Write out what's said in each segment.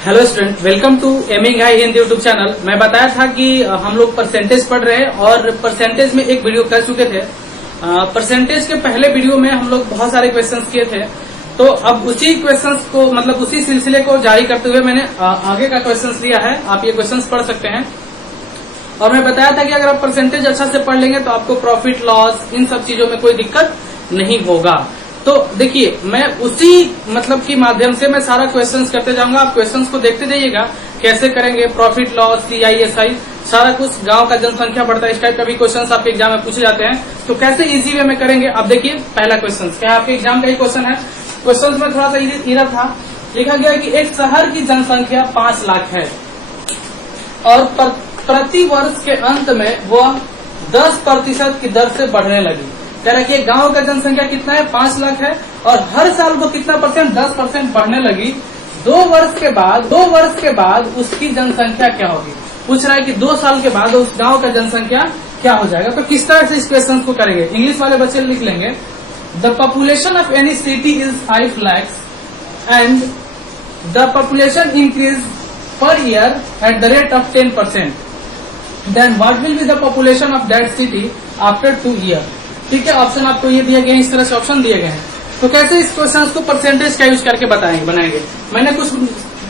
Hello student, welcome to aiming high Hindi YouTube channel. मैं बताया था कि हम लोग परसेंटेज पढ़ रहे हैं और परसेंटेज में एक वीडियो कर चुके थे। परसेंटेज के पहले वीडियो में हम लोग बहुत सारे क्वेश्चंस किए थे, तो अब उसी क्वेश्चंस को मतलब उसी सिलसिले को जारी करते हुए मैंने आगे का क्वेश्चंस लिया है। आप ये क्वेश्चंस पढ़ सकते हैं। और मैं बताया था कि अगर आप परसेंटेज अच्छा से पढ़ लेंगे तो आपको प्रॉफिट लॉस इन सब चीजों में कोई दिक्कत नहीं होगा। तो देखिए, मैं उसी मतलब की माध्यम से मैं सारा क्वेश्चंस करते जाऊंगा। आप क्वेश्चंस को देखते जाइएगा कैसे करेंगे, प्रॉफिट लॉस, CISI, सारा कुछ, गांव का जनसंख्या बढ़ता है, इस टाइप का भी क्वेश्चंस आपके एग्जाम में पूछे जाते हैं। तो कैसे इजी वे में करेंगे, अब देखिए पहला क्वेश्चन क्या आपके एग्जाम का ही क्वेश्चन है। क्वेश्चन में थोड़ा सा इधर था, लिखा गया कि एक शहर की जनसंख्या 5 लाख है और प्रति वर्ष के अंत में वह 10% की दर से बढ़ने लगी। कह रहा है कि गांव का जनसंख्या कितना है, 5 लाख है और हर साल वो कितना परसेंट, 10% बढ़ने लगी। 2 वर्ष के बाद उसकी जनसंख्या क्या होगी। पूछ रहा है कि 2 साल के बाद उस गांव का जनसंख्या क्या हो जाएगा। तो किस तरह से इस क्वेश्चन को करेंगे, इंग्लिश वाले बच्चे लिख लेंगे, the population of any city is 5 lakhs and the population increase per year at the rate of 10%, then what will be the population of that city after 2 years। ठीक है, ऑप्शन आपको ये दिए गए हैं, इस तरह से ऑप्शन दिए गए हैं। तो कैसे इस क्वेश्चन को परसेंटेज का यूज करके बनाएंगे। मैंने कुछ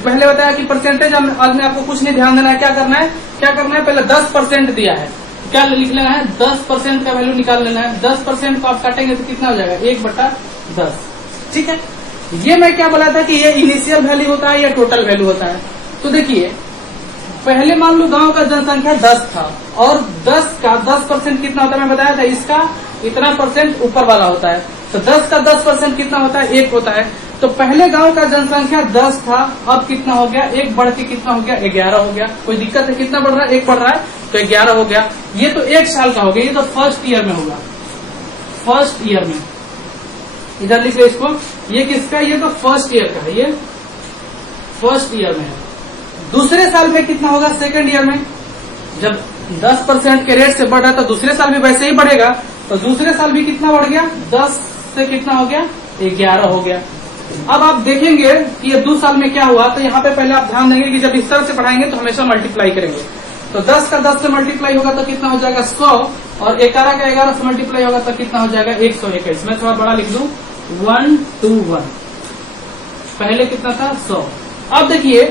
पहले बताया कि परसेंटेज आज में आपको कुछ नहीं ध्यान देना है। क्या करना है, पहले 10% दिया है, क्या लिख लेना है, 10% का वैल्यू निकाल लेना है। 10% को आप काटेंगे तो कितना हो जाएगा, 1/10। ठीक है, ये मैं क्या बोला था कि ये इनिशियल वैल्यू होता है या टोटल वैल्यू होता है। तो देखिए, पहले मान लो गांव का जनसंख्या 10 था और 10 का 10% कितना होता है, मैं बताया था इसका इतना परसेंट ऊपर वाला होता है। तो 10 का 10% कितना होता है, 1 होता है। तो पहले गांव का जनसंख्या 10 था, अब कितना हो गया, 1 बढ़ के कितना हो गया, 11 हो गया। कोई दिक्कत है, कितना बढ़ रहा है, 1 बढ़ रहा है तो 11 हो गया। ये तो 1 साल का हो गया, ये तो फर्स्ट ईयर में होगा, फर्स्ट ईयर में। इधर लिख ले इसको, ये किसका, ये तो फर्स्ट ईयर का है, ये फर्स्ट ईयर में है। दूसरे साल में कितना होगा, सेकेंड ईयर में। जब 10% के रेट से बढ़ रहा है तो दूसरे साल भी वैसे ही बढ़ेगा। तो दूसरे साल भी कितना बढ़ गया, 10 से कितना हो गया, 11 हो गया। अब आप देखेंगे कि ये 2 साल में क्या हुआ। तो यहाँ पे पहले आप ध्यान देंगे कि जब इस तरह से पढ़ाएंगे तो हमेशा मल्टीप्लाई करेंगे। तो 10 का 10 से मल्टीप्लाई होगा तो कितना हो जाएगा, 100, और 11 का 11 से मल्टीप्लाई होगा तो कितना हो जाएगा, 121। मैं थोड़ा बड़ा लिख दूं, 1 to 1। पहले कितना था, 100। अब देखिए,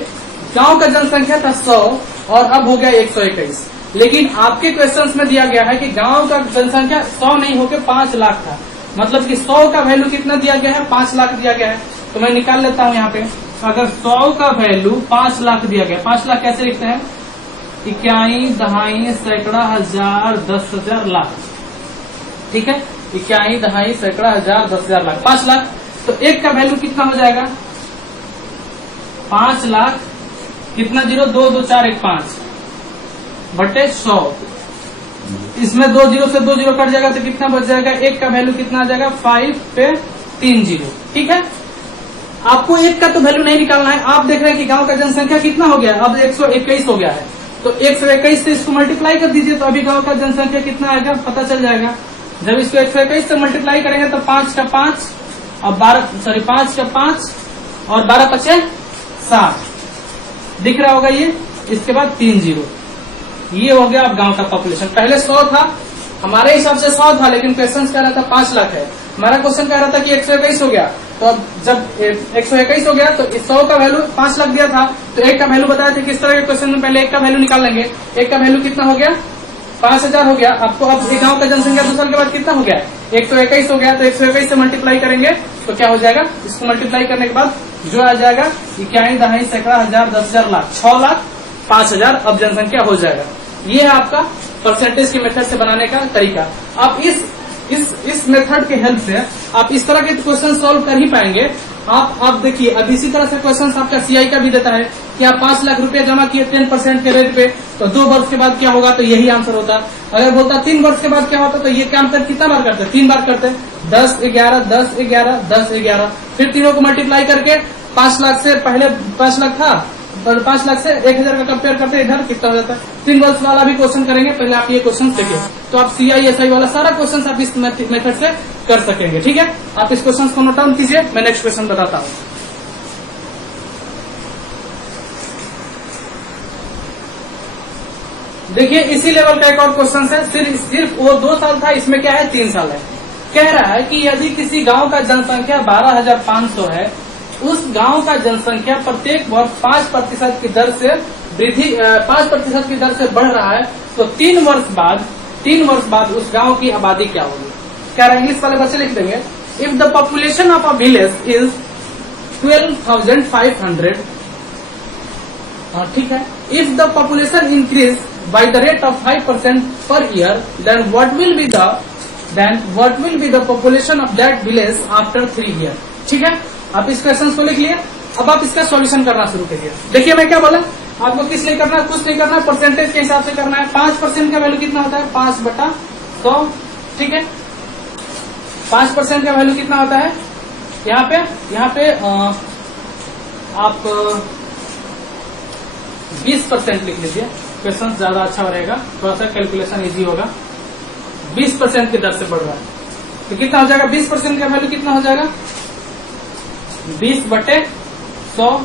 गांव का जनसंख्या था 100 और अब हो गया 121। लेकिन आपके क्वेश्चंस में दिया गया है कि गांव का जनसंख्या 100 नहीं होकर 5 लाख था। मतलब कि 100 का वैल्यू कितना दिया गया है, 5 लाख दिया गया है। तो मैं निकाल लेता हूं यहाँ पे, अगर 100 का वैल्यू 5 लाख दिया गया, 5 लाख कैसे लिखते हैं, इकाई, दहाई, सैकड़ा, हजार, 10,000, लाख। ठीक है, इकाई, दहाई, सैकड़ा, हजार, 10,000, लाख, 5 लाख। तो 1 का वैल्यू कितना हो जाएगा, 5 लाख, कितना जीरो, 2 2 4 1 5 बटे 100। इसमें 2 जीरो से 2 जीरो कट जाएगा तो कितना बच जाएगा, 1 का वैल्यू कितना आ जाएगा, 5 पे 3 जीरो। ठीक है, आपको 1 का तो वैल्यू नहीं निकालना है। आप देख रहे हैं कि गांव का जनसंख्या कितना हो गया, अब 121 हो गया है। तो 121 से इसको मल्टीप्लाई कर दीजिए तो अभी गांव का जनसंख्या कितना आएगा पता चल जाएगा। जब इसको 121 से मल्टीप्लाई करेंगे तो 5 का 5 और 5 का 5 और 12 पचे 7 दिख रहा होगा ये। इसके बाद 3 जीरो, ये हो गया अब गांव का पॉपुलेशन। पहले 100 था, हमारे हिसाब से 100 था, लेकिन क्वेश्चन कह रहा था 5 लाख है। हमारा क्वेश्चन कह रहा था कि 121 हो गया। तो अब जब 121 हो गया तो 100 का वैल्यू 5 लाख दिया था, तो 1 का वैल्यू बताया था किस तरह के क्वेश्चन में पहले 1 का वैल्यू निकाल लेंगे। 1 का वैल्यू कितना हो गया, 5000 हो गया। आपको अब गांव का जनसंख्या 2 साल के बाद कितना हो गया, 121 हो गया। तो 121 से मल्टीप्लाई करेंगे तो क्या हो जाएगा, इसको मल्टीप्लाई करने के बाद जो आ जाएगा, इकाई, दहाई, सैकड़ा, हजार, 10,000, लाख, 6 लाख 5,000 अब जनसंख्या हो जाएगा। ये है आपका परसेंटेज के मेथड से बनाने का तरीका। आप इस मेथड के हेल्प से आप इस तरह के क्वेश्चन सॉल्व कर ही पाएंगे। आप देखिए, अब इसी तरह से क्वेश्चन आपका CI का भी देता है कि आप 5 लाख रुपए जमा किए 10% के रेट पे, तो 2 वर्ष के बाद क्या होगा, तो यही आंसर होता। अगर बोलता 3 वर्ष के बाद क्या होता, तो ये क्या आंसर कितना बार करते, 3 बार करते, 10 11 10 11 10 11। फिर तीनों को मल्टीप्लाई करके 5 लाख से पहले 5 लाख था, 5 लाख से 1000 का कंपेयर करते इधर कितना हो जाता है। 3 वर्ष वाला भी क्वेश्चन करेंगे, पहले आप ये क्वेश्चन देखिए। तो आप CISI वाला सारा क्वेश्चन आप इस मेथड से कर सकेंगे। ठीक है, आप इस क्वेश्चन को नोट डाउन कीजिए, मैं नेक्स्ट क्वेश्चन बताता हूँ। देखिए इसी लेवल का एक और क्वेश्चन है, सिर्फ वो 2 साल था, इसमें क्या है 3 साल है। कह रहा है कि यदि किसी गांव का जनसंख्या 12,500 है, उस गांव का जनसंख्या प्रत्येक वर्ष 5% की दर से वृद्धि 5% की दर से बढ़ रहा है, तो 3 वर्ष बाद उस गांव की आबादी क्या होगी। कह रहा है, इंग्लिश वाले बच्चे लिख देंगे, if the population of a village is 12,500, ठीक है, if the population increase by the rate of 5% per year, then what will be the population of that village after 3 years। ठीक है, आप इस क्वेश्चन को लिख लिए। अब आप इसका सॉल्यूशन करना शुरू करिए। देखिए मैं क्या बोला, आपको किस नहीं करना, कुछ नहीं करना, परसेंटेज के हिसाब से करना है। 5% का वैल्यू कितना होता है, 5/100। ठीक है, 5% का वैल्यू कितना होता है, यहाँ पे आप 20% लिख लीजिए, क्वेश्चन ज्यादा अच्छा रहेगा, थोड़ा सा कैलकुलेशन इजी होगा। 20% की दर से बढ़ रहा है तो कितना हो जाएगा, 20% का वैल्यू कितना हो जाएगा, 20/100,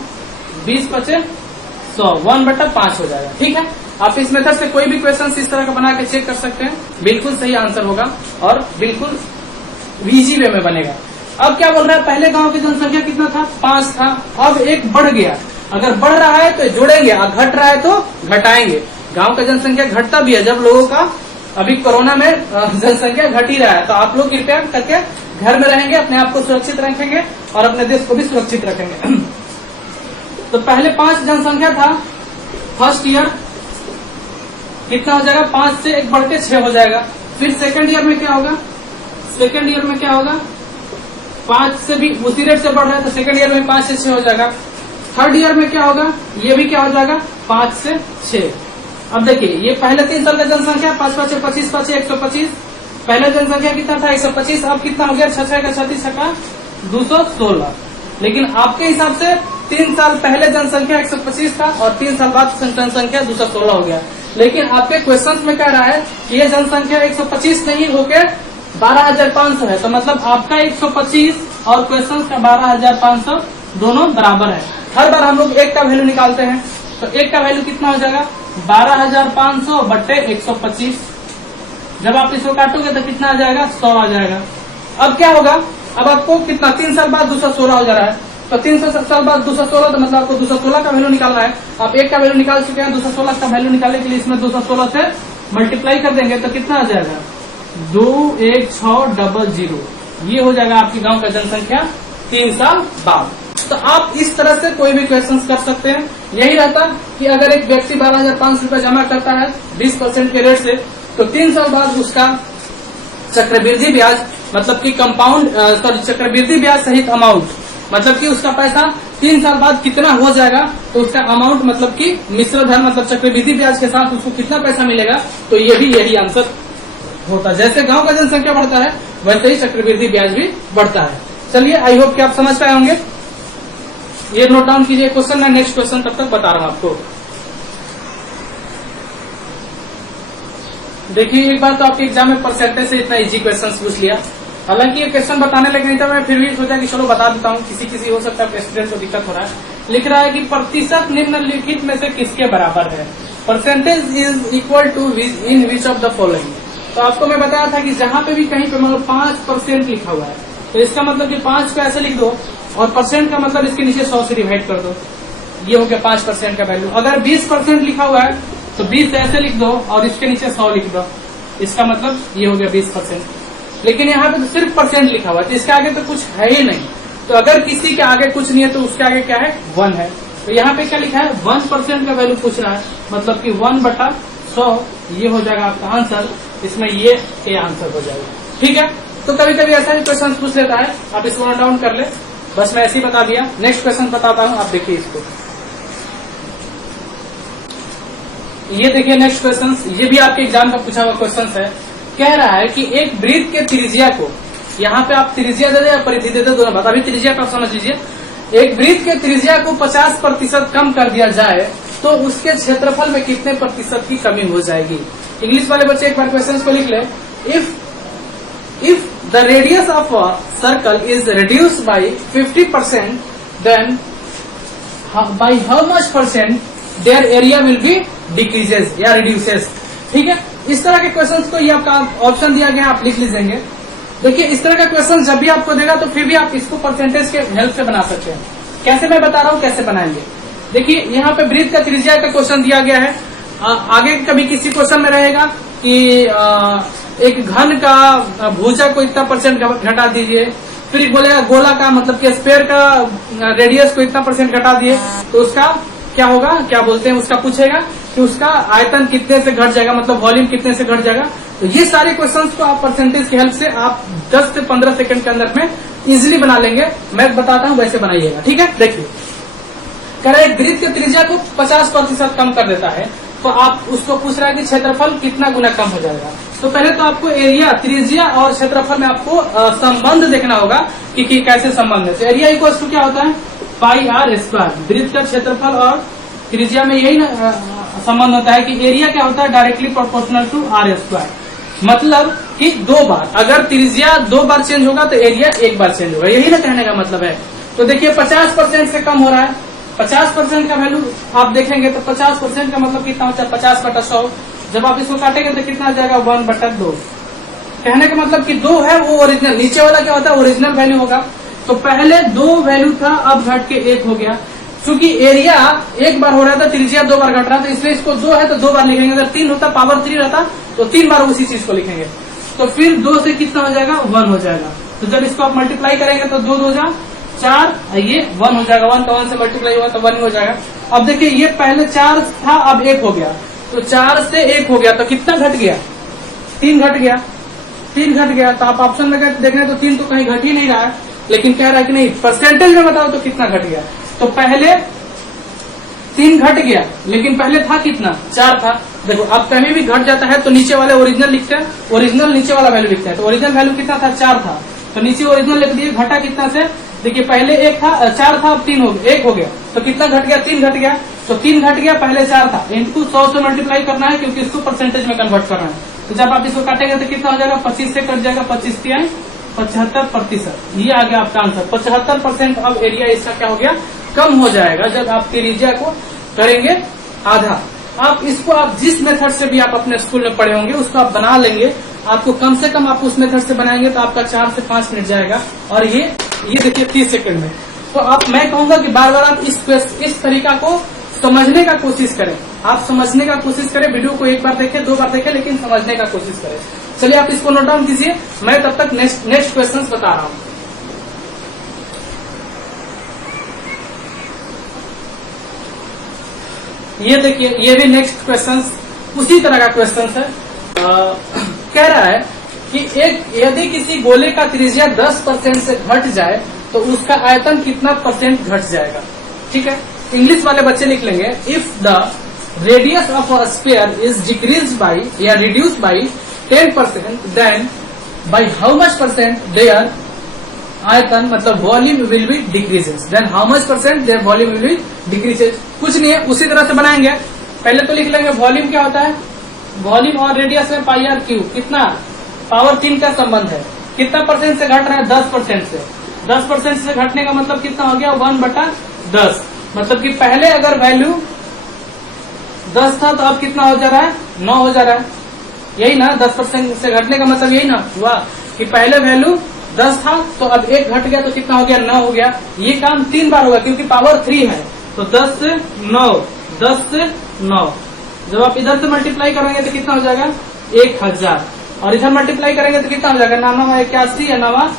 20/100, 1/5 हो जाएगा। ठीक है, आप इस मेथड से कोई भी क्वेश्चन इस तरह का बना के चेक कर सकते हैं, बिल्कुल सही आंसर होगा और बिल्कुल इजी वे में बनेगा। अब क्या बोल रहा है, पहले गांव की जनसंख्या कितना था, 5 था, अब 1 बढ़ गया। अगर बढ़ रहा है तो जोड़ेंगे और घट रहा है तो घटाएंगे। गांव का जनसंख्या घटता भी है जब लोगों का, अभी कोरोना में जनसंख्या घट ही रहा है, तो आप लोग कृपया करके घर में रहेंगे, अपने आप को सुरक्षित रखेंगे और अपने देश को भी सुरक्षित रखेंगे। तो पहले 5 जनसंख्या था, फर्स्ट ईयर कितना हो जाएगा, 5 से 1 बढ़ के 6 हो जाएगा। फिर सेकंड ईयर में क्या होगा, 5 से भी उसी रेट से बढ़ रहा है, तो सेकंड ईयर में 5 से 6 हो जाएगा। थर्ड ईयर में क्या होगा, ये भी क्या हो जाएगा, 5 से 6। अब देखिए ये पहले 3 साल का जनसंख्या 5 5 25 5 125, पहले जनसंख्या कितना था 125, अब कितना हो गया 6 6 का 36 का 216। लेकिन आपके हिसाब से 3 साल पहले जनसंख्या 125 था और 3 साल बाद जनसंख्या 216 हो गया। लेकिन आपके क्वेश्चन में कह रहा है कि ये जनसंख्या 125 नहीं होकर 12,500 है, तो मतलब आपका 125 और क्वेश्चन का 12,500 दोनों बराबर है। हर बार हम लोग 1 का वैल्यू निकालते हैं, तो 1 का वैल्यू कितना हो जाएगा, 12,500/125। जब आप इसको काटोगे तो कितना आ जाएगा, 100 आ जाएगा। अब क्या होगा, अब आपको कितना 3 साल बाद 216 हो जा रहा है, तो 3 साल बाद 216, तो मतलब आपको 216 का वैल्यू निकालना है। आप 1 का वैल्यू निकाल चुके हैं, 216 का वैल्यू निकालने के लिए इसमें 216 से मल्टीप्लाई कर देंगे तो कितना आ जाएगा, 21600। ये हो जाएगा आपकी गांव का जनसंख्या 3 साल बाद। तो आप इस तरह से कोई भी क्वेश्चन कर सकते हैं। यही रहता कि अगर एक व्यक्ति 12,500 रुपये जमा करता है 20% के रेट से, तो 3 साल बाद उसका चक्रवृद्धि ब्याज मतलब कि चक्रवृद्धि ब्याज सहित अमाउंट, मतलब कि उसका पैसा 3 साल बाद कितना हो जाएगा, तो उसका अमाउंट मतलब कि मिश्र धन मतलब चक्रवृद्धि ब्याज के साथ उसको कितना पैसा मिलेगा, तो ये भी यही आंसर होता है। जैसे गांव का जनसंख्या बढ़ता है वैसे ही चक्रवृद्धि ब्याज भी बढ़ता है। चलिए, आई होप कि आप समझ पाए होंगे। ये नोट डाउन कीजिए क्वेश्चन, मैं नेक्स्ट क्वेश्चन तब तक बता रहा हूं आपको। देखिए एक बार तो आपके एग्जाम में परसेंटेज से इतना इजी क्वेश्चन पूछ लिया, हालांकि ये क्वेश्चन बताने लगे नहीं था, मैं फिर भी सोचा कि चलो बता देता हूँ, किसी हो सकता है स्टूडेंट को दिक्कत हो रहा है। लिख रहा है कि प्रतिशत निम्नलिखित में से किसके बराबर है, percentage is equal to in which of the following. तो आपको मैं बताया था कि जहां पे भी कहीं पे मतलब 5% लिखा हुआ है, तो इसका मतलब कि 5 को ऐसे लिख दो और परसेंट का मतलब इसके नीचे 100 से डिवाइड कर दो, ये हो गया 5% का वैल्यू। अगर 20% लिखा हुआ है तो 20 ऐसे लिख दो और इसके नीचे 100 लिख दो, इसका मतलब ये हो गया 20%। लेकिन यहाँ पे तो सिर्फ परसेंट लिखा हुआ है, तो इसके आगे तो कुछ है ही नहीं। तो अगर किसी के आगे कुछ नहीं है तो उसके आगे क्या है, 1 है। तो यहाँ पे क्या लिखा है, 1% का वैल्यू पूछ रहा है, मतलब कि 1/100 ये हो जाएगा आपका आंसर। इसमें ये आंसर हो जाएगा। ठीक है, तो कभी कभी ऐसा भी क्वेश्चन पूछ लेता है, आप इसको नोट डाउन कर ले। बस मैं ऐसे ही बता दिया। नेक्स्ट क्वेश्चन बताता हूँ, आप देखिए इसको। ये देखिए नेक्स्ट क्वेश्चन, ये भी आपके एग्जाम का पूछा हुआ क्वेश्चन है। कह रहा है कि एक वृत्त के त्रिज्या को, यहाँ पे आप त्रिज्या दे दे या परिधि दे दे दोनों बात, अभी त्रिज्या का समझ लीजिए। एक वृत्त के त्रिज्या को 50% कम कर दिया जाए तो उसके क्षेत्रफल में कितने प्रतिशत की कमी हो जाएगी। इंग्लिश वाले बच्चे एक बार क्वेश्चन को लिख ले। If the radius of a circle is reduced by 50%, then by how much percent their area will be decreases या रिड्यूसेस। ठीक है, इस तरह के क्वेश्चंस को ये आपका ऑप्शन दिया गया, आप लिख लीजिएंगे। देखिए इस तरह का क्वेश्चन जब भी आपको देगा तो फिर भी आप इसको परसेंटेज के हेल्प से बना सकते हैं। कैसे मैं बता रहा हूँ कैसे बनाएंगे। देखिए यहाँ पे वृत्त का त्रिज्या का क्वेश्चन दिया गया है। आगे कभी किसी क्वेश्चन में रहेगा कि एक घन का भुजा को इतना परसेंट घटा दीजिए, फिर बोलेगा गोला का मतलब कि स्फीयर का रेडियस को इतना परसेंट घटा दिए, तो उसका क्या होगा, क्या बोलते हैं, उसका पूछेगा कि उसका आयतन कितने से घट जाएगा, मतलब वॉल्यूम कितने से घट जाएगा। तो ये सारे क्वेश्चंस को आप परसेंटेज की हेल्प से आप 10 से 15 सेकंड के अंदर में इजीली बना लेंगे। मैं बताता हूँ वैसे बनाइएगा। ठीक है, देखिए कह रहा है वृत्त की त्रिज्या को 50% कम कर देता है, तो आप उसको पूछ रहा है कि क्षेत्रफल कितना गुना कम हो जाएगा। तो पहले तो आपको एरिया, त्रिज्या और क्षेत्रफल में आपको संबंध देखना होगा कि कैसे संबंध है। तो एरिया इक्वल टू क्या होता है, पाई आर स्क्वायर। वृत्त का क्षेत्रफल और त्रिज्या में यही संबंध होता है कि एरिया क्या होता है, directly proportional to r square. मतलब कि 2 बार, अगर त्रिज्या 2 बार चेंज होगा तो एरिया 1 बार चेंज होगा, यही ना कहने का मतलब है। तो देखिए 50% से कम हो रहा है, 50% का वैल्यू आप देखेंगे तो 50% का मतलब कितना होता है, 50/100। जब आप इसको काटेंगे तो कितना आ जाएगा, 1/2। कहने का मतलब कि 2 है वो ओरिजिनल, नीचे वाला क्या होता है ओरिजिनल वैल्यू होगा। तो पहले 2 वैल्यू था, अब घट के 1 हो गया। क्योंकि एरिया 1 बार हो रहा था, त्रिज्या 2 बार घट रहा था, इसलिए इसको 2 है तो 2 बार लिखेंगे। अगर 3 होता, पावर 3 रहता तो 3 बार उसी चीज को लिखेंगे। तो फिर 2 से कितना हो जाएगा, 1 हो जाएगा। तो जब इसको आप मल्टीप्लाई करेंगे तो 2 2 जा 4, ये 1 हो जाएगा। 1 का 1 से मल्टीप्लाई हुआ तो 1 हो जाएगा। अब देखिए ये पहले 4 था, अब 1 हो गया, तो 4 से 1 हो गया तो कितना घट गया, 3 घट गया। 3 घट गया तो आप ऑप्शन में देख रहे हैं तो 3 तो कहीं घट ही नहीं रहा है, लेकिन कह रहा है कि नहीं परसेंटेज में बताओ तो कितना घट गया। तो पहले 3 घट गया, लेकिन पहले था कितना, 4 था। देखो अब कहीं भी घट जाता है तो नीचे वाले ओरिजिनल लिखते हैं, ओरिजिनल नीचे वाला वैल्यू लिखते हैं। तो ओरिजिनल वैल्यू कितना था, 4 था, तो नीचे ओरिजिनल लिख दिए। घटा कितना से, देखिए पहले 1 था, 4 था, अब 3 हो गया, 1 हो गया, तो कितना घट गया, 3 घट गया। तो 3 घट गया, पहले 4 था, इनटू 100 से मल्टीप्लाई करना है क्योंकि इसको परसेंटेज में कन्वर्ट करना है। तो जब आप इसको काटेंगे तो कितना हो जाएगा, 25 से कट जाएगा, 25 तिहाई 75%। ये आ गया आपका आंसर। 75% अब एरिया इसका क्या हो गया, कम हो जाएगा जब आप त्रिज्या को करेंगे आधा। आप इसको आप जिस मेथड से भी आप अपने स्कूल में पढ़े होंगे उसको आप बना लेंगे। आपको कम से कम आप उस मेथड से बनाएंगे तो आपका 4 से 5 मिनट जाएगा, और ये देखिए 30 सेकंड में। तो आप, मैं कहूंगा कि बार बार आप इस तरीका को समझने का कोशिश करें। आप समझने का कोशिश करें, वीडियो को 1 बार देखें, 2 बार देखें, लेकिन समझने का कोशिश करें। चलिए आप इसको नोट डाउन कीजिए, मैं तब तक नेक्स्ट क्वेश्चन बता रहा हूँ। ये देखिए, ये भी नेक्स्ट क्वेश्चन उसी तरह का क्वेश्चन है। कह रहा है कि यदि किसी गोले का त्रिज्या 10% से घट जाए तो उसका आयतन कितना परसेंट घट जाएगा। ठीक है, इंग्लिश वाले बच्चे लिख लेंगे, if the radius of a sphere is decrease by या reduce by 10%, then by how much percent their आयतन, मतलब volume will be decreases. Then how much percent their volume will be decreases. कुछ नहीं है, उसी तरह से बनाएंगे। पहले तो लिख लेंगे वॉल्यूम क्या होता है, वॉल्यूम और रेडियस में पाई आर क्यू, कितना, पावर 3 का संबंध है। कितना परसेंट से घट रहा है, 10% से। 10% से घटने का मतलब कितना हो गया, 1/10। मतलब कि पहले अगर वैल्यू 10 था तो अब कितना हो जा रहा है, 9 हो जा रहा है। यही ना 10% से घटने का मतलब यही ना हुआ कि पहले वैल्यू 10 था तो अब 1 घट गया तो कितना हो गया, 9 हो गया। ये काम 3 बार होगा क्योंकि पावर 3 है। तो 10 से 9, 10 से 9। जब आप इधर से मल्टीप्लाई करेंगे तो कितना हो जाएगा, 1000, और इधर मल्टीप्लाई करेंगे तो कितना हो जाएगा, 9 81 या 9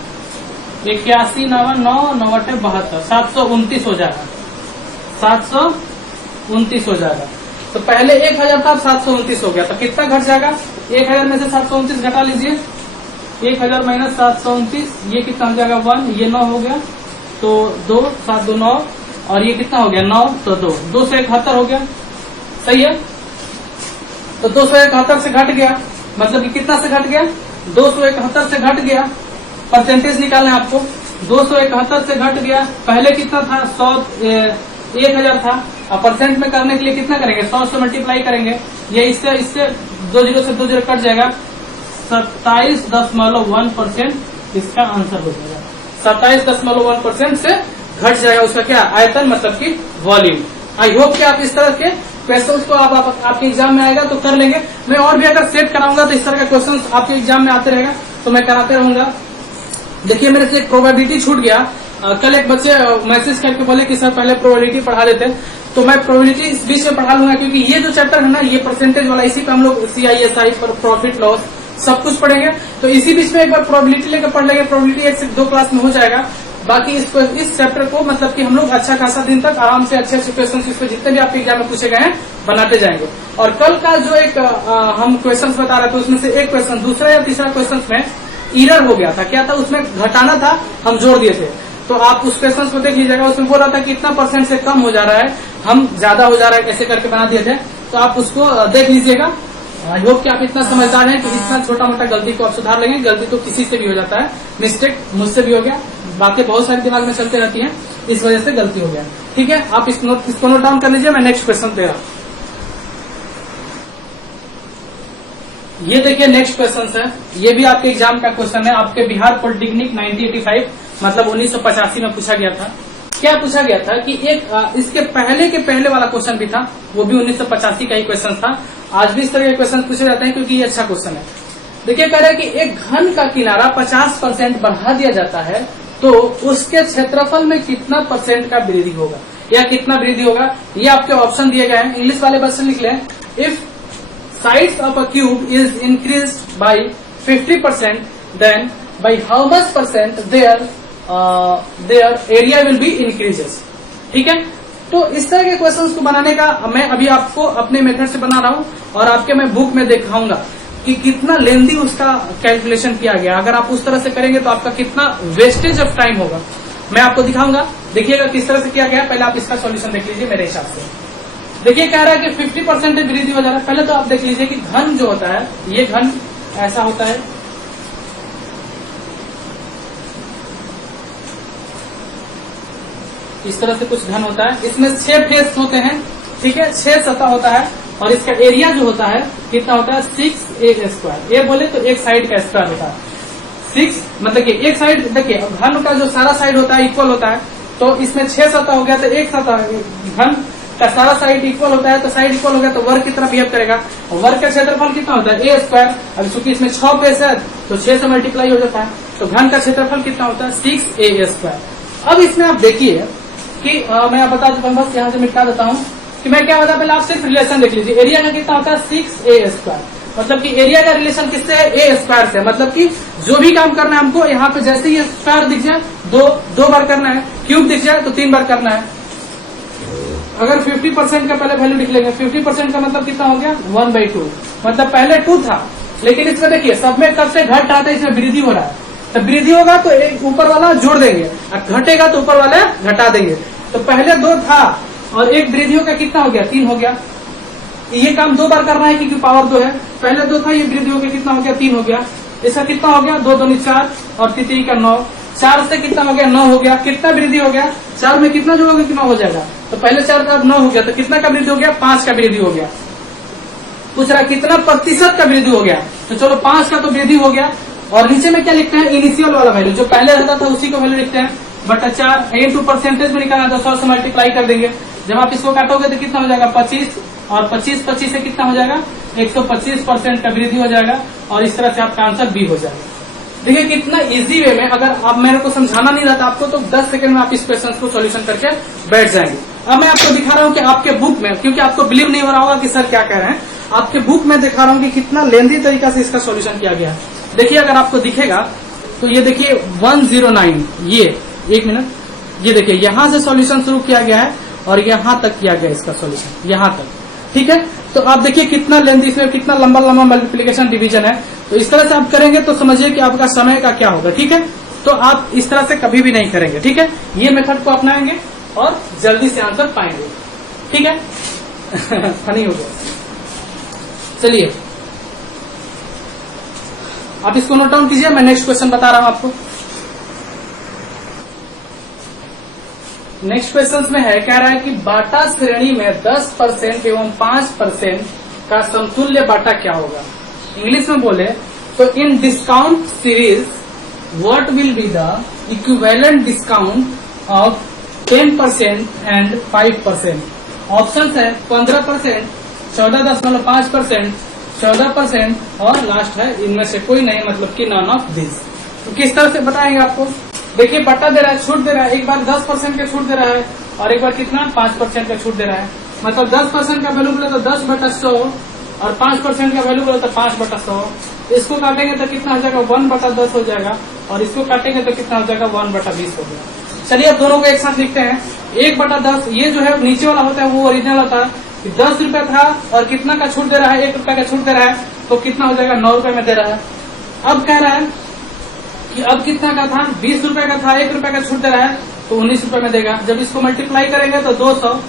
81 9 9 9 72, 729 हो जाएगा, 729 हो जाएगा। तो पहले 1000 था, अब 729 हो गया, तो कितना घट जाएगा, 1000 में से 729 घटा लीजिए, 1000 माइनस 729, ये कितना हो जाएगा, 1, ये 9 हो गया, तो 2 7 2 9, और ये कितना हो गया, 9, तो 2 से 71 हो गया। सही है, तो 271 से घट गया, मतलब कि कितना से घट गया, 271 से घट गया। परसेंटेज निकालना है आपको, 271 से घट गया। पहले कितना था, 1000 था, अब परसेंट में करने के लिए कितना करेंगे, 100 से मल्टीप्लाई करेंगे। ये इससे 2 0 से 2 0 कट जाएगा, 27.1% इसका आंसर हो जाएगा। 27.1% से घट जाएगा उसका क्या, आयतन, मतलब कि वॉल्यूम। आई होप कि आप इस तरह के क्वेश्चन को आपके एग्जाम में आएगा तो कर लेंगे। मैं और भी अगर सेट कराऊंगा तो इस तरह का क्वेश्चन आपके एग्जाम में आते रहेगा तो मैं कराते रहूंगा। देखिए मेरे से एक प्रोबेबिलिटी छूट गया। कल एक बच्चे मैसेज करके बोले कि सर पहले प्रोबेबिलिटी पढ़ा देते, तो मैं प्रोबेबिलिटी इस बीच में पढ़ा लूंगा, क्योंकि ये जो चैप्टर है ना ये परसेंटेज वाला, इसी पे हम लोग CISI पर प्रॉफिट लॉस सब कुछ पढ़ेंगे। तो इसी बीच में एक बार प्रोबेबिलिटी लेकर पढ़ लेंगे। प्रोबेबिलिटी 1 से 2 क्लास में हो जाएगा। बाकी इस चैप्टर को मतलब कि हम लोग अच्छा खासा दिन तक आराम से अच्छे क्वेश्चन इसको जितने भी आपके एग्जाम में पूछे गए हैं बनाते जाएंगे। और कल का जो एक हम क्वेश्चन बता रहे थे उसमें से एक क्वेश्चन दूसरा या तीसरा क्वेश्चन में एरर हो गया था। क्या था उसमें घटाना था, हम जोड़ दिए थे। तो आप उस क्वेश्चन को देख लीजिएगा। उसमें बोल रहा था कि इतना % से कम हो जा रहा है, हम ज्यादा हो जा रहा है, कैसे करके बना दिए थे। तो आप उसको देख लीजिएगा। आई होप कि आप इतना समझदार हैं कि इतना छोटा मोटा गलती को आप सुधार लेंगे। गलती तो किसी से भी हो जाता है, मिस्टेक मुझसे भी हो गया, बाकी बहुत सारे दिमाग में चलते रहती हैं, इस वजह से गलती हो गया। ठीक है, आप इसको नोट डाउन कर लीजिए। मैं नेक्स्ट क्वेश्चन दे रहा हूं। ये देखिए नेक्स्ट क्वेश्चन है। ये भी आपके एग्जाम का क्वेश्चन है। आपके बिहार पॉलिटेक्निक 1985 मतलब 1985 में पूछा गया था। क्या पूछा गया था कि एक इसके पहले वाला क्वेश्चन भी था, वो भी 1985 का ही क्वेश्चन था। आज भी इस तरह के क्वेश्चन पूछे जाते हैं क्योंकि ये अच्छा क्वेश्चन है। देखिए कह रहा है कि एक घन का किनारा 50% बढ़ा दिया जाता है तो उसके क्षेत्रफल में कितना % का वृद्धि होगा या कितना वृद्धि होगा। ये आपके ऑप्शन दिए गए हैं। इंग्लिश वाले वर्जन लिख लें। If size of a cube is increased by 50%, then by how much % their area will be increases। ठीक है, तो इस तरह के क्वेश्चंस को बनाने का मैं अभी आपको अपने मेथड से बना रहा हूं और आपके मैं बुक में दिखाऊंगा कि कितना लेंदी उसका कैलकुलेशन किया गया। अगर आप उस तरह से करेंगे तो आपका कितना वेस्टेज ऑफ टाइम होगा, मैं आपको दिखाऊंगा। देखिएगा किस तरह से किया गया। पहले आप इसका सॉल्यूशन देख लीजिए मेरे हिसाब से। देखिए कह रहा है कि 50% वृद्धि हो जा रहा है। पहले तो आप देख लीजिए कि घन जो होता है, ये घन ऐसा होता है, इस तरह से कुछ घन होता है। इसमें 6 फेस होते हैं। ठीक है, 6 सतह होता है और इसका एरिया जो होता है कितना होता है 6a²। ये बोले तो एक साइड का स्क्वायर होता है 6, मतलब कि एक साइड। देखिए घन का जो सारा साइड होता है इक्वल होता है, तो इसमें 6 सतह हो गया तो एक सतह घन का सारा साइड इक्वल होता है, तो साइड इक्वल हो गया तो वर्ग की तरह बिहेव करेगा। वर्ग का क्षेत्रफल कितना होता है a²। अब चूंकि इसमें 6 फेस है तो 6 से मल्टीप्लाई हो जाता है, तो घन का क्षेत्रफल कितना होता है 6a²। अब इसमें आप देखिए कि मैं आप बता चुका हूं, बस यहाँ से मिटा देता हूँ कि मैं क्या बता। पहले आप सिर्फ रिलेशन देख लीजिए। एरिया का कितना होता है 6a², मतलब कि एरिया का रिलेशन किससे है a² से। मतलब कि जो भी काम करना है हमको यहाँ पे जैसे ही स्क्वायर दिख जाए दो बार करना है, क्यूब दिख जाए तो 3 बार करना है। अगर 50% का पहले वैल्यू लिख लेंगे, 50% का मतलब कितना हो गया 1/2, मतलब पहले 2 था, लेकिन इसमें देखिए सब में कब से घट रहा था, इसमें वृद्धि हो रहा है। तो वृद्धि होगा तो एक ऊपर वाला जोड़ देंगे और घटेगा तो ऊपर वाला घटा देंगे। तो पहले 2 था और एक वृद्धि होगा कितना हो गया 3 हो गया। ये काम 2 बार करना है क्योंकि पावर 2 है। पहले 2 था, ये वृद्धि होकर कितना हो गया 3 हो गया। इसका कितना हो गया 2 दूनी 4 और 3 का 9। 4 से कितना हो गया 9 हो गया। कितना वृद्धि हो गया 4 में कितना जोड़ोगे कि 9 हो जाएगा। तो पहले 4 था 9 हो गया, तो कितना का वृद्धि हो गया 5 का वृद्धि हो गया। पूछ रहा कितना % का वृद्धि हो गया, तो चलो 5 का तो वृद्धि हो गया। और नीचे में क्या लिखते हैं इनिशियल वाला वैल्यू, जो पहले रहता था उसी को वैल्यू लिखते हैं बटा 4 इंटू % में निकालना तो 100 से मल्टीप्लाई कर देंगे। जब आप इसको काटोगे तो कितना हो जाएगा 25 और 25 से कितना हो जाएगा 125% का वृद्धि हो जाएगा। और इस तरह से आपका आंसर बी हो जाएगा। देखिए कितना इजी वे में, अगर आप मेरे को समझाना नहीं रहता आपको तो 10 सेकंड में आप इस क्वेश्चन को सॉल्यूशन करके बैठ जाएंगे। अब मैं आपको दिखा रहा हूँ कि आपके बुक में, क्योंकि आपको बिलीव नहीं हो रहा होगा कि सर क्या कह रहे हैं, आपके बुक में दिखा रहा हूँ कि कितना लेंदी तरीका से इसका सॉल्यूशन किया गया है। देखिए अगर आपको दिखेगा तो ये देखिए 109, ये एक मिनट, ये देखिए यहाँ से सॉल्यूशन शुरू किया गया है और यहाँ तक किया गया इसका सॉल्यूशन, यहाँ तक। ठीक है, तो आप देखिए कितना लेंदी, इसमें कितना लंबा लंबा मल्टीप्लिकेशन डिवीजन है। तो इस तरह से आप करेंगे तो समझिए कि आपका समय का क्या होगा। ठीक है, तो आप इस तरह से कभी भी नहीं करेंगे। ठीक है, ये मेथड को अपनाएंगे और जल्दी से आंसर पाएंगे। ठीक है फनी हो गया। चलिए आप इसको नोट डाउन कीजिए, मैं नेक्स्ट क्वेश्चन बता रहा हूं आपको। नेक्स्ट क्वेश्चन में है, कह रहा है कि बाटा श्रेणी में 10% एवं 5% का समतुल्य बाटा क्या होगा। इंग्लिश में बोले तो इन discount series what will be the equivalent discount of 10% and 5%। Option है 15%, 14.5%, 14% और लास्ट है इनमें से कोई नहीं, मतलब कि नॉन ऑफ दिस। तो किस तरह से बताएंगे आपको? देखिए बट्टा दे रहा है, छूट दे रहा है, एक बार 10% का छूट दे रहा है और एक बार कितना 5% का छूट दे रहा है। मतलब 10% का वैल्यू बोले तो 10/100 और 5% का वैल्यू बोले तो 5/100। इसको काटेंगे तो कितना हो जाएगा 1/10 हो जाएगा और इसको काटेंगे तो कितना हो जाएगा 1/20 हो जाएगा। चलिए अब दोनों को एक साथ लिखते हैं। 1/10 ये जो है नीचे वाला होता है वो ओरिजिनल होता है, 10 रुपए था और कितना का छूट दे रहा है, 1 रुपए का छूट दे रहा है तो कितना हो जाएगा 9 रुपए में दे रहा है। अब कह रहा है कि अब कितना का था, 20 रुपए का था, 1 रुपए का छूट दे रहा है तो 19 रुपए में देगा। जब इसको मल्टीप्लाई करेंगे तो 200,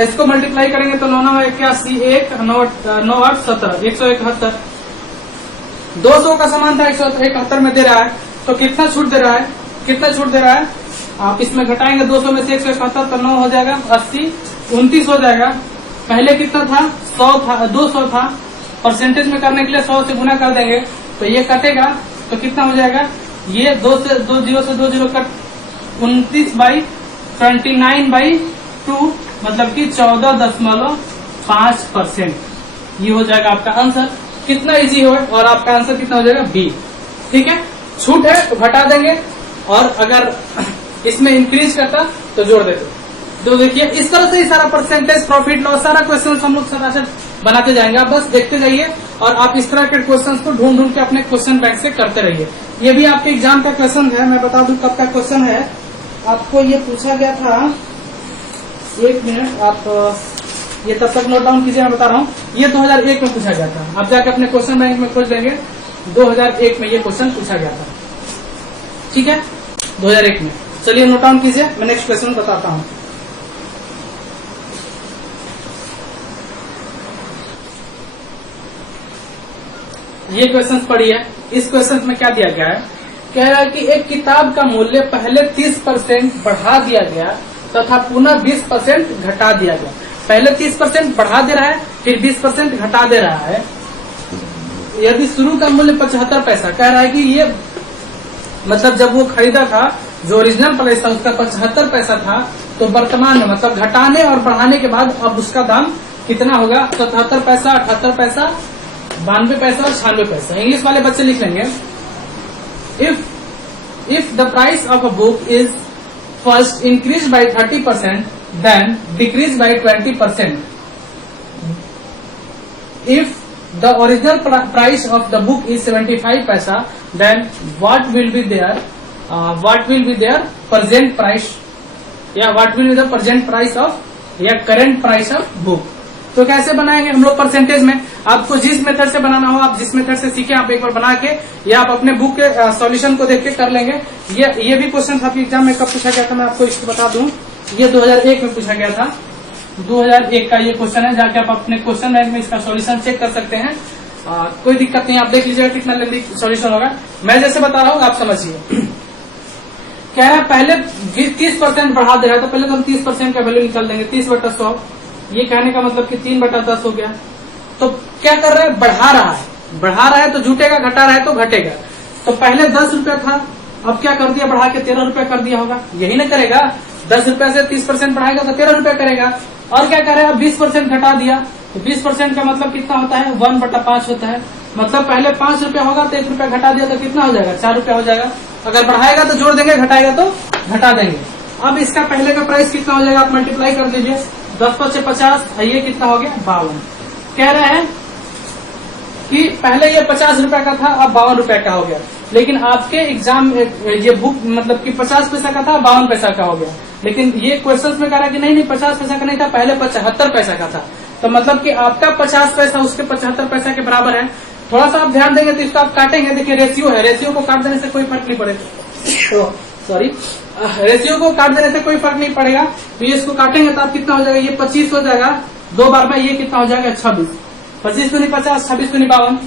इसको मल्टीप्लाई करेंगे तो 9 81, 1 9 8 17, 171। 200 का समान था 171 में दे रहा है तो कितना छूट दे रहा है, कितना छूट दे रहा है? आप इसमें घटाएंगे 200 में से 171 तो 9 हो जाएगा 80, 29 हो जाएगा। पहले कितना था 100 था, 200 था, परसेंटेज में करने के लिए 100 से गुना कर देंगे तो ये कटेगा तो कितना हो जाएगा, ये 2 0 से 2 0 कट 29/2 मतलब कि 14.5%। ये हो जाएगा आपका आंसर। कितना इजी हो और आपका आंसर कितना हो जाएगा बी। ठीक है, छूट है तो घटा देंगे और अगर इसमें इंक्रीज करता तो जोड़ देते। तो देखिए इस तरह से ही सारा परसेंटेज, प्रॉफिट लॉस, सारा क्वेश्चन हम लोग सरासर बनाते जाएंगे। आप बस देखते जाइए और आप इस तरह के क्वेश्चंस को ढूंढ ढूंढ के अपने क्वेश्चन बैंक से करते रहिए। ये भी आपके एग्जाम का क्वेश्चन है, मैं बता दूं कब का क्वेश्चन है। आपको ये पूछा गया था, 1 मिनट आप ये तब तक नोट डाउन कीजिए, मैं बता रहा हूँ। ये 2001 में पूछा गया था, आप जाके अपने क्वेश्चन बैंक में खोज लेंगे, 2001 में ये क्वेश्चन पूछा गया था। ठीक है, 2001 में। चलिए नोट डाउन कीजिए, मैं नेक्स्ट क्वेश्चन बताता हूँ। ये क्वेश्चन पढ़िए। इस क्वेश्चन में क्या दिया गया है, कह रहा है कि एक किताब का मूल्य पहले 30% बढ़ा दिया गया तथा पुनः 20% घटा दिया गया। पहले 30% बढ़ा दे रहा है, फिर 20% घटा दे रहा है। यदि शुरू का मूल्य 75 पैसा, कह रहा है कि ये मतलब जब वो खरीदा था, जो ओरिजिनल प्राइस था उसका 75 पैसा था, तो वर्तमान में मतलब घटाने और बढ़ाने के बाद अब उसका दाम कितना होगा, 77 पैसा, 78 पैसा, 92 पैसा और 96 पैसा। इंग्लिश वाले बच्चे लिख लेंगे, if the price of a book is first increase by 30% then decrease by 20%। If the original price of the book is 75 पैसा then what will be their present price, या what will be the present price of या current price of book. तो कैसे बनाएंगे हम लोग percentage में? आपको जिस मेथड से बनाना हो, आप जिस मेथड से सीखे आप एक बार बना के या आप अपने बुक के सॉल्यूशन को देख के कर लेंगे। ये भी क्वेश्चन आपके एग्जाम में कब पूछा गया था मैं आपको इसको बता दूं, ये 2001 में पूछा गया था। 2001 का ये क्वेश्चन है, जाके आप अपने क्वेश्चन बैंक में इसका सॉल्यूशन चेक कर सकते हैं। कोई दिक्कत नहीं, आप देख लीजिएगा कितना लेंदी सॉल्यूशन होगा। मैं जैसे बता रहा हूँ आप समझिए। कह रहा है पहले 30% बढ़ा दे रहा है, तो पहले तो हम 30% का वैल्यू निकाल देंगे, 30/100। ये कहने का मतलब कि 3/10 हो गया। तो क्या कर रहा है, बढ़ा रहा है तो जुटेगा, घटा रहा है तो घटेगा। तो पहले 10 रुपया था, अब क्या कर दिया, बढ़ा के 13 रुपया कर दिया होगा, यही ना करेगा। 10 रुपया से 30% बढ़ाएगा तो 13 रुपया करेगा। और क्या करे, अब 20% घटा दिया तो 20% का मतलब कितना होता है, 1/5 होता है। मतलब पहले 5 रुपया होगा तो 1 रुपया घटा दिया तो कितना हो जाएगा, 4 रुपया हो जाएगा। अगर बढ़ाएगा तो जोड़ देंगे, घटाएगा तो घटा देंगे। अब इसका पहले का प्राइस कितना हो जाएगा, आप मल्टीप्लाई कर दीजिए, 10 से 50, ये कितना हो गया 52। कह रहे हैं कि पहले ये 50 रुपए का था, अब 52 रुपए का हो गया। लेकिन आपके एग्जाम में ये बुक मतलब कि 50 पैसा का था, 52 पैसा का हो गया। लेकिन ये क्वेश्चन में कह रहा है कि नहीं 50 पैसा का नहीं था, पहले 75 पैसा का था। तो मतलब कि आपका 50 पैसा उसके 75 पैसा के बराबर है। थोड़ा सा आप ध्यान देंगे तो इसको आप काटेंगे, देखिए रेशियो है, रेशियो को काट देने से कोई फर्क नहीं पड़ेगा। तो सॉरी, रेशियो को काट देने से कोई फर्क नहीं पड़ेगा। तो ये इसको काटेंगे तो आप कितना हो जाएगा, ये 25 हो जाएगा, 2 बार में ये कितना हो जाएगा 26। 25 को नहीं 50, 26 को नहीं 52।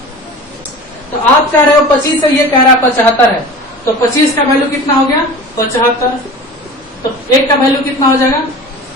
तो आप कह रहे हो 25 है, ये कह रहा है 75 है। तो 25 का वैल्यू कितना हो गया 75। तो 1 का वैल्यू कितना हो जाएगा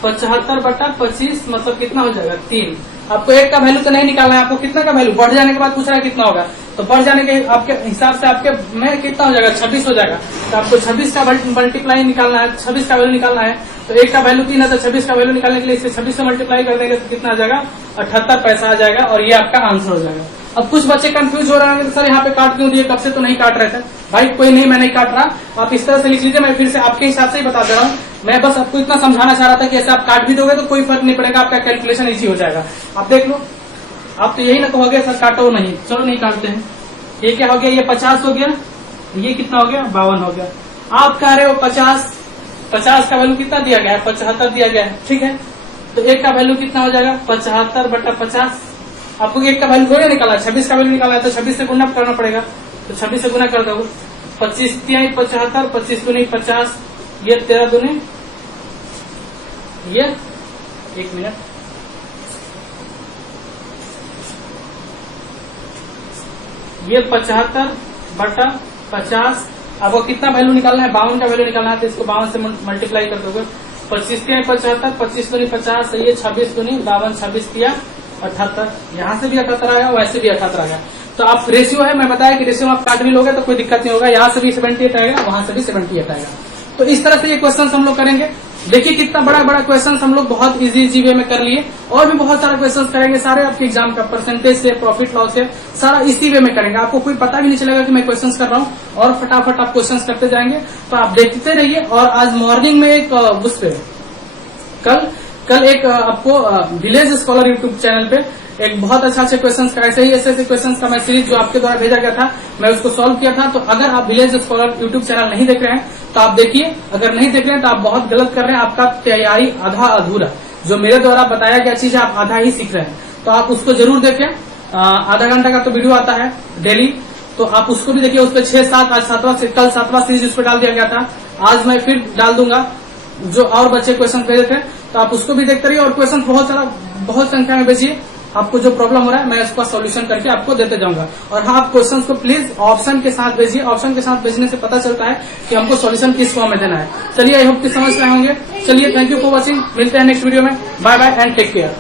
75/25, मतलब कितना हो जाएगा 3। आपको एक का वैल्यू तो नहीं निकालना है, आपको कितना का वैल्यू बढ़ जाने के बाद पूछ रहा है कितना होगा, तो बढ़ जाने के आपके हिसाब से आपके में कितना हो जाएगा 26 हो जाएगा। तो आपको 26 का मल्टीप्लाई निकालना है, 26 का वैल्यू निकालना है। तो एक का वैल्यू 3 है, तो 26 का वैल्यू निकालने के लिए इसे 26 से मल्टीप्लाई कर देंगे तो कितना आ जाएगा 78 पैसा आ जाएगा, और ये आपका आंसर हो जाएगा। अब कुछ बच्चे कंफ्यूज हो रहे हैं, सर यहाँ पे काट क्यों दिए, कब से तो नहीं काट रहे थे। भाई कोई नहीं, मैं नहीं काट रहा, आप इस तरह से लिख लीजिए, मैं फिर से आपके हिसाब से ही बता दे रहा हूँ। मैं बस आपको इतना समझाना चाह रहा था कि ऐसे आप काट भी दोगे तो कोई फर्क नहीं पड़ेगा, आपका कैलकुलेशन इजी हो जाएगा। आप देख लो, आप तो यही ना कहोगे सर काटो नहीं, चलो नहीं काटते हैं। ये क्या हो गया, ये 50 हो गया, ये कितना हो गया 52 हो गया। आप कह रहे हो 50 का वैल्यू कितना दिया गया है 75 दिया गया है, ठीक है। तो एक का वैल्यू कितना हो जाएगा 75/50। आपको एक का वैल्यू थोड़ी निकाला, 26 का वैल्यू निकाला है, तो 26 से गुना करना पड़ेगा। तो 26 से गुना कर दो, 25 तिहाई 75, 25 दूनी 50, ये 13 दूनी, ये 1 मिनट, ये 75/50। आपको कितना वैल्यू निकालना है 52 का वैल्यू निकालना है, तो इसको 52 से मल्टीप्लाई कर दोगे। 25 तिहाई 75, 25 दूनी 50, ये 26 दूनी 52, 26 तिया 78, यहाँ से भी 78 आया, वैसे भी 78 आया। तो आप रेशियो है, मैं बताया कि रेशियो में आप काट भी लोगे तो कोई दिक्कत नहीं होगा, यहाँ से भी 78 आएगा, वहां से भी 78 आएगा। तो इस तरह से ये क्वेश्चन हम लोग करेंगे। देखिए कितना बड़ा बड़ा क्वेश्चन हम लोग बहुत इजी वे में कर लिए, और भी बहुत सारा क्वेश्चन करेंगे, सारे आपके एग्जाम का परसेंटेज से, प्रॉफिट लॉस से, सारा इसी वे में करेंगे। आपको कोई पता भी नहीं चलेगा कि मैं क्वेश्चन कर रहा हूँ, और फटाफट आप क्वेश्चन करते जाएंगे। तो आप देखते रहिए। और आज मॉर्निंग में एक उस पे कल एक आपको विलेज स्कॉलर यूट्यूब चैनल पे एक बहुत अच्छे क्वेश्चन का, ऐसे क्वेश्चन का मैं सीरीज जो आपके द्वारा भेजा गया था, मैं उसको सॉल्व किया था। तो अगर आप विलेज स्कॉलर यूट्यूब चैनल नहीं देख रहे हैं तो आप देखिए, अगर नहीं देख रहे हैं तो आप बहुत गलत कर रहे हैं, आपका तैयारी आधा अधूरा, जो मेरे द्वारा बताया गया चीज है आप आधा ही सीख रहे हैं। तो आप उसको जरूर देखें, आधा घंटा का तो वीडियो आता है डेली, तो आप उसको भी देखिए। उस पर 6-7, आज 7वां, कल 7वां सीरीज उस पर डाल दिया गया था, आज मैं फिर डाल दूंगा जो और बच्चे क्वेश्चन भेजे थे, तो आप उसको भी देखते रहिए। और क्वेश्चन बहुत संख्या में भेजिए, आपको जो प्रॉब्लम हो रहा है मैं उसका सॉल्यूशन करके आपको देते जाऊंगा। और हाँ, आप क्वेश्चन को प्लीज ऑप्शन के साथ भेजिए, ऑप्शन के साथ भेजने से पता चलता है कि हमको सॉल्यूशन किस फॉर्म में देना है। चलिए, आई होप कि समझ पाए होंगे। चलिए, थैंक यू फॉर वॉचिंग, मिलते हैं नेक्स्ट वीडियो में। Bye bye and take care.